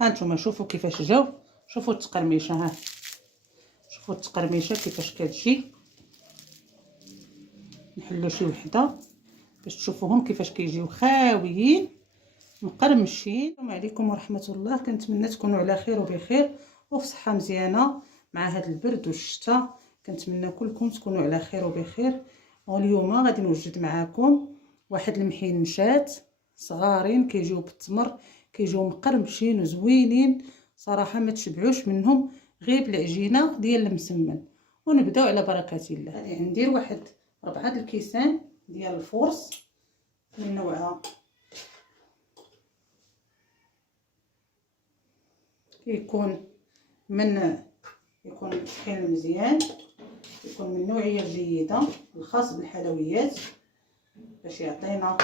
هانتوما شوفوا كيفاش جاو، شوفوا التقرميشه، ها شوفوا التقرميشه كيفاش كتجي. نحلو شي وحده باش تشوفوهم كيفاش كيجيو خاويين مقرمشين. السلام عليكم ورحمه الله، كنتمنى تكونوا على خير وبخير وفي صحه مزيانه مع هذا البرد والشتاء. كنتمنى كلكم تكونوا على خير وبخير. واليوم غادي نوجد معكم واحد المحينشات صغارين كيجيو بالتمر، كيجيو مقرمشين وزوينين صراحه، ما تشبعوش منهم غير بالعجينه ديال المسمن. ونبداو على بركه الله. غادي ندير واحد 4 الكيسان ديال الفورص من نوعها يكون طحين مزيان، يكون من نوعيه جيده الخاص بالحلويات باش يعطينا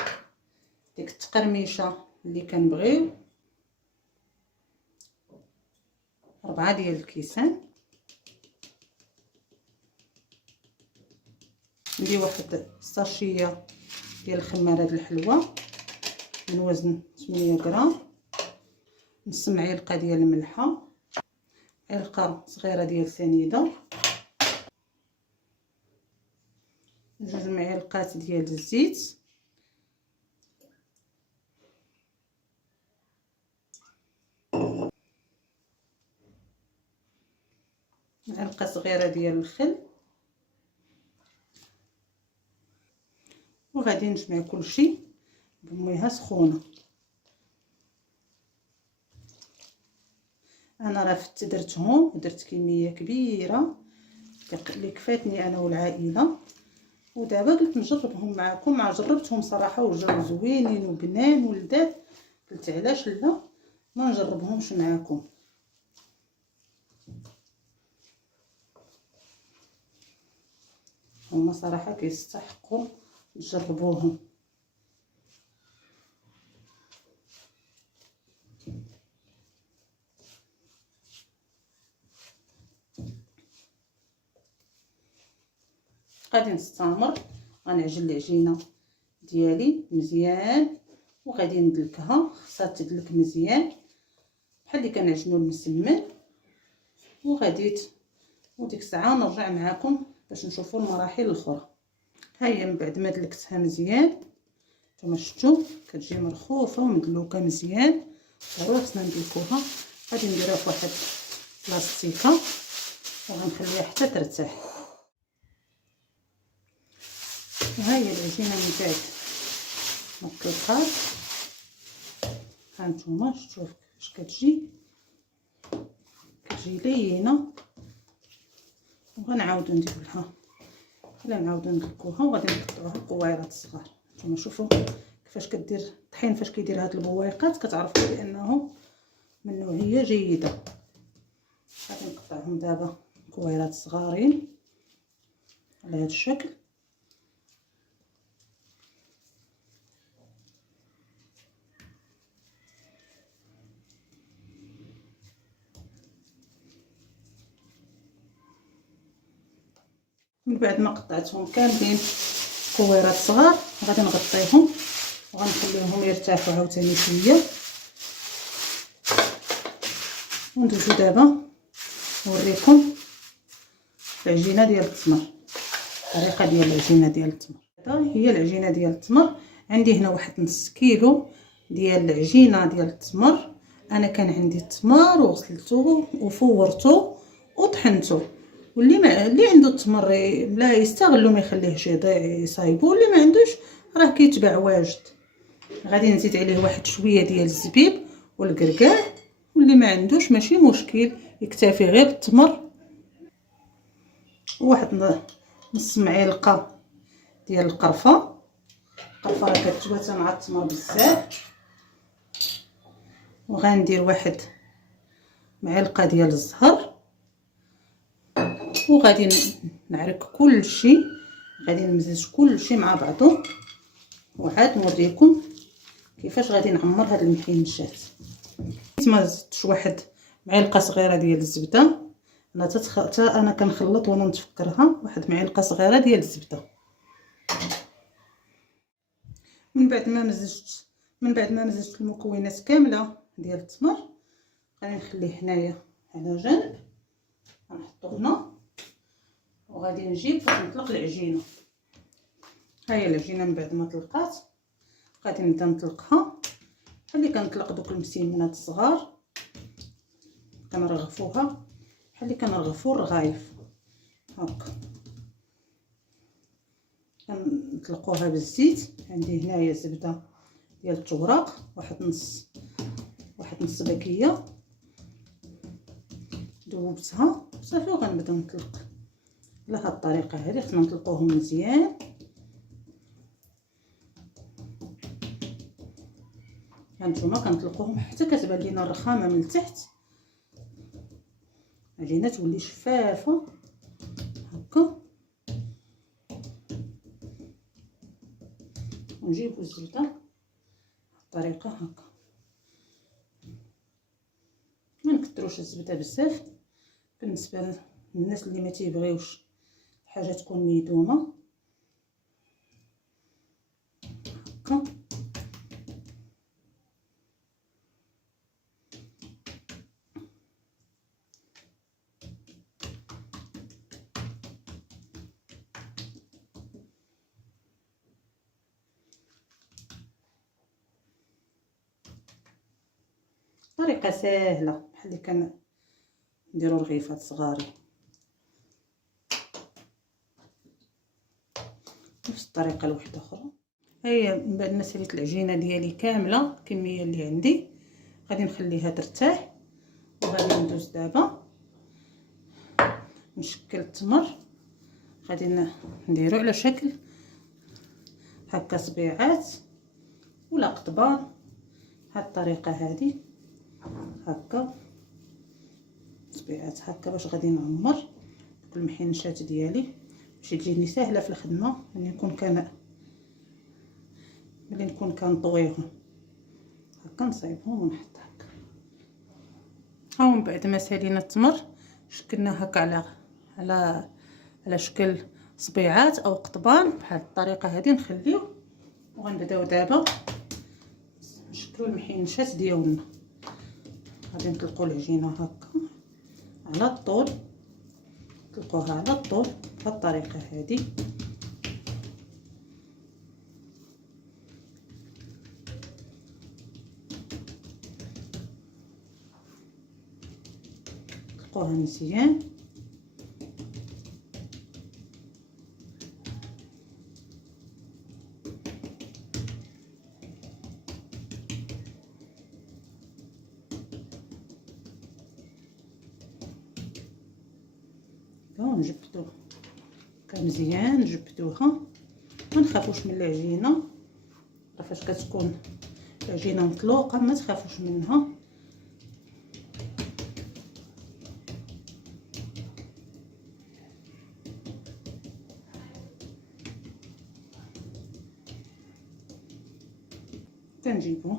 ديك التقرميشه اللي كنبغيو. 4 ديال الكيسان. ندير واحد الساشيه ديال الخماره د الحلوى من وزن 8 غرام، نص معلقه ديال الملحه، معلقه صغيره ديال سنيده، 2 معالق ديال الزيت، معلقه صغيره ديال الخل. وغادي نجمع كلشي بميها سخونه. انا راه فت درتهم، درت كميه كبيره اللي كفاتني انا والعائله، ودابا قلت نجربهم معكم. مع جربتهم صراحه وجاو زوينين وبنان ولذاذ، قلت علاش لا ما نجربهمش معكم. هما صراحه كيستحقوا تجربوهم. غادي نستمر، غنعجن العجينه ديالي مزيان وغادي ندلكها، خصها تدلك مزيان بحال اللي كنعجنوا المسمن. وديك الساعه نرجع معكم باش نشوفوا المراحل الاخرى. ها هي من بعد ما دلكتها مزيان، نتوما شفتوا كتجي مرخوفه ومدلوكه مزيان. ضروري خصنا ندلكوها. غادي نديرها في واحد بلاستيكه وغنخليها حتى ترتاح. وها هي العجينه من بعد ما طلقات، هانتوما شفتوا كيفاش كتجي لينه. وغنعاودو ندير لها نعاودو ندلكوها وغادي نقطعوها قويرات صغار. نتوما شوفوا كيفاش كدير الطحين، فاش كيدير هاد البويقات كتعرفوا بانه من نوعيه جيده. غادي نقطعهم دابا قويرات صغارين على هذا الشكل. من بعد ما قطعتهم كاملين كويرات صغار غادي نغطيهم وغنخليهم يرتاحوا عاوتاني شويه. وندوزو دابا نوريكم العجينه ديال التمر، الطريقه ديال العجينه ديال التمر. هذا هي العجينه ديال التمر. عندي هنا واحد نص كيلو ديال العجينه ديال التمر. انا كان عندي التمر وغسلته وفورته وطحنته، واللي عنده التمر لا يستغلو ما يخليهش يضيع يصايبو، واللي ما عندوش راه كيتباع واجد. غادي نزيد عليه واحد شويه ديال الزبيب والكركاع، واللي ما عندوش ماشي مشكل يكتفي غير بالتمر. وواحد نص معلقه ديال القرفه راه كتواتى مع التمر بزاف. وغندير واحد معلقه ديال الزهر، وغادي نعرك كلشي، غادي نمزج كلشي مع بعضو وعاد نوريكم كيفاش غادي نعمر هاد المحينشات. ما زدتش واحد معلقه صغيره ديال الزبده، انا كنخلط وانا نتفكرها. واحد معلقه صغيره ديال الزبده. من بعد ما مزجت المكونات كامله ديال التمر غادي نخليه هنايا على جنب، غنحطو هنا وغادي نجيب باش نطلق العجينه. ها هي العجينه من بعد ما طلقات غادي نبدا نطلقها بحال اللي كنطلق دوك المسيمنات الصغار، كنرغفوها بحال اللي كنرغفو الرغايف هكا. كنطلقوها بالزيت. عندي هنايا زبده ديال التوراق، واحد نص باكيه ذوبتها صافي، وغنبدا نطلق على هاد الطريقه هذه. خصنا نطلقوهم مزيان. هانتوما كنطلقوهم حتى كتبان لينا الرخامه من التحت، العجينه تولي شفافه هكا. ونجيبو الزبده بالطريقه هكا. ما نكثروش الزبده بزاف بالنسبه للناس اللي ما تيبغيوش الحاجه تكون ميدومه هكا. طريقه ساهله بحال اللي كنديروا رغيفات صغارين. نفس الطريقه لواحده اخرى. هي من بعد ما ساليت العجينه ديالي كامله الكميه اللي عندي، غادي نخليها ترتاح. وغادي ندوز دابا نشكل التمر. غادي نديرو على شكل هكا صبيعات ولا قطبان، بهاد الطريقه هذه هكا صبيعات هكا، باش غادي نعمر دوك المحنشات ديالي باش تجيني سهله في الخدمه ملي نكون كنطويهم هكا. نصايبهم ونحط هكا. ها من بعد ما سالينا التمر شكلناه هكا على شكل صبيعات او قطبان بهاد الطريقه هذه. نخليوه وغنبداو دابا نشكلوا المحنشات ديالنا. غادي نطلقوا العجينه هكا على الطول، نطلقوها على الطول بهاد الطريقه هذه. نطلقوها مزيان. نجبدو مزيان، نجبدوها. ما نخافوش من العجينه، فاش كتكون العجينه مطلوقه ما تخافوش منها. كنجيبو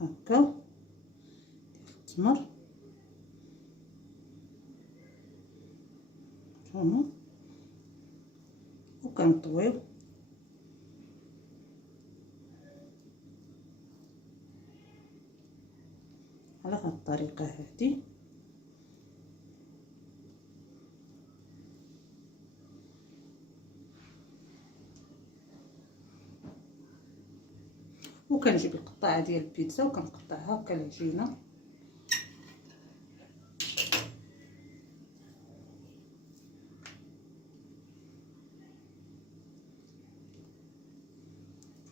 هكا التمر هنا وكنطويو على هاد الطريقه هذه. وكنجيب القطعه ديال البيتزا وكنقطعها هكا العجينه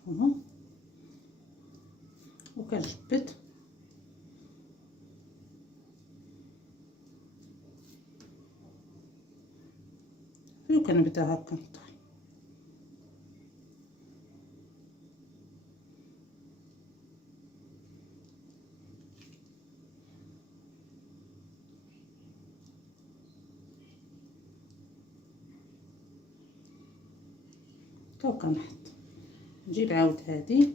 هنا وكنجبد وكنبدا هكا نطوي. وكنحط نجيب عاود هادي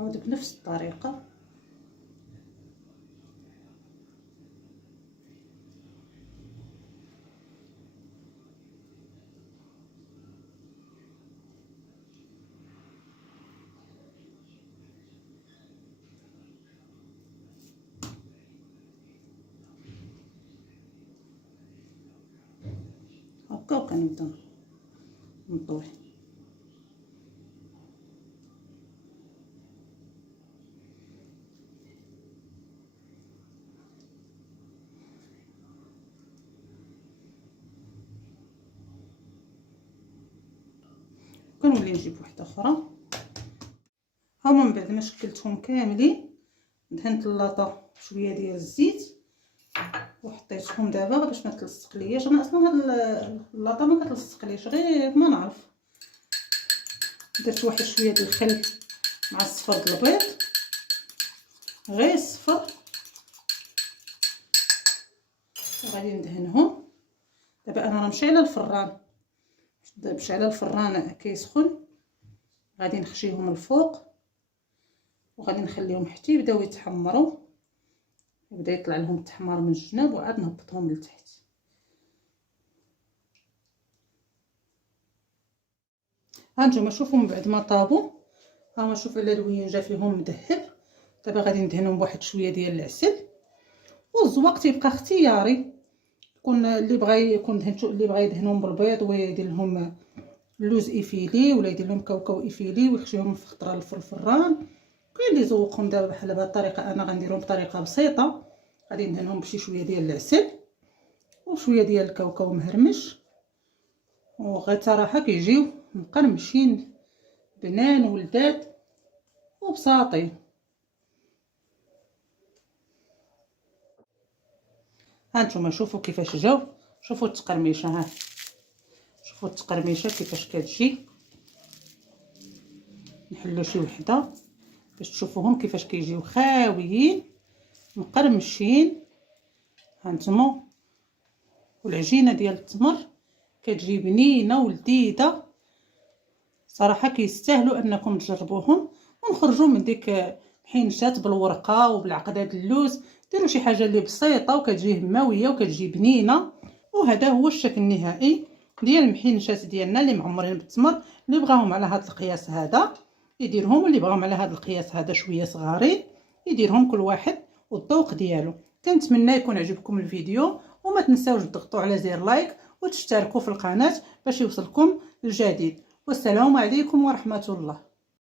نعاود بنفس الطريقه. هكا وكنبدا نطوي. كنولي نجيب وحده اخرى. هما من بعد ما شكلتهم كاملين دهنت اللاطه شويه ديال الزيت وحطيتهم دابا باش ما تلصق لياش. انا اصلا هاد اللاطه ما كتلصق ليش، غير ما نعرف درت واحد شويه ديال الخل مع الصفر د البيض، غير الصفر، وغادي ندهنهم. دابا انا راه مشعله الفران، باش على الفران كيسخن غادي نخشيهم الفوق وغادي نخليهم حتى يبداو يتحمروا، يبدا يطلع لهم التحمار من الجناب وعاد نهبطهم لتحت. ها نتوما شوفوا من بعد ما طابوا، ها ما شوفوا على الوين جا فيهم مذهب. دابا غادي ندهنهم بواحد شويه ديال العسل، والزواق تيبقى اختياري، يكون اللي بغى يكون دهنتو، اللي بغى يدهنهم بالبيض ويدير لهم اللوز ايفيلي ولا يدير لهم كاوكاو ايفيلي ويخشيهم في خطره في الفران. كاين اللي يزوقهم دابا بحال بهذه الطريقه، انا غنديرهم بطريقه بسيطه. غادي ندهنهم بشي شويه ديال العسل وشويه ديال الكاوكاو مهرمش، وغير صراحه كيجيو مقرمشين بنان ولذاذ وبساطين. ها نتوما شوفوا كيفاش جاو، شوفوا التقرميشه، ها شوفوا التقرميشه كيفاش كتجي. نحلو شي وحده باش تشوفوهم كيفاش كيجيو خاويين مقرمشين. هانتوما والعجينه ديال التمر كتجي بنينه ولذيذه صراحه، كيستاهلوا انكم تجربوهم ونخرجوا من ديك محينشات بالورقه وبالعقده د اللوز. ديروا شي حاجه اللي بسيطه وكتجي هماويه وكتجي بنينه. وهذا هو الشكل النهائي ديال المحينشات ديالنا اللي معمرين بالتمر. اللي بغاهم على هذا القياس هذا يديرهم، واللي بغاهم على هذا القياس هذا شويه صغارين يديرهم، كل واحد والذوق ديالو. كنتمنى يكون عجبكم الفيديو، وما تنساوش تضغطوا على زر لايك وتشتركوا في القناه باش يوصلكم الجديد. والسلام عليكم ورحمه الله.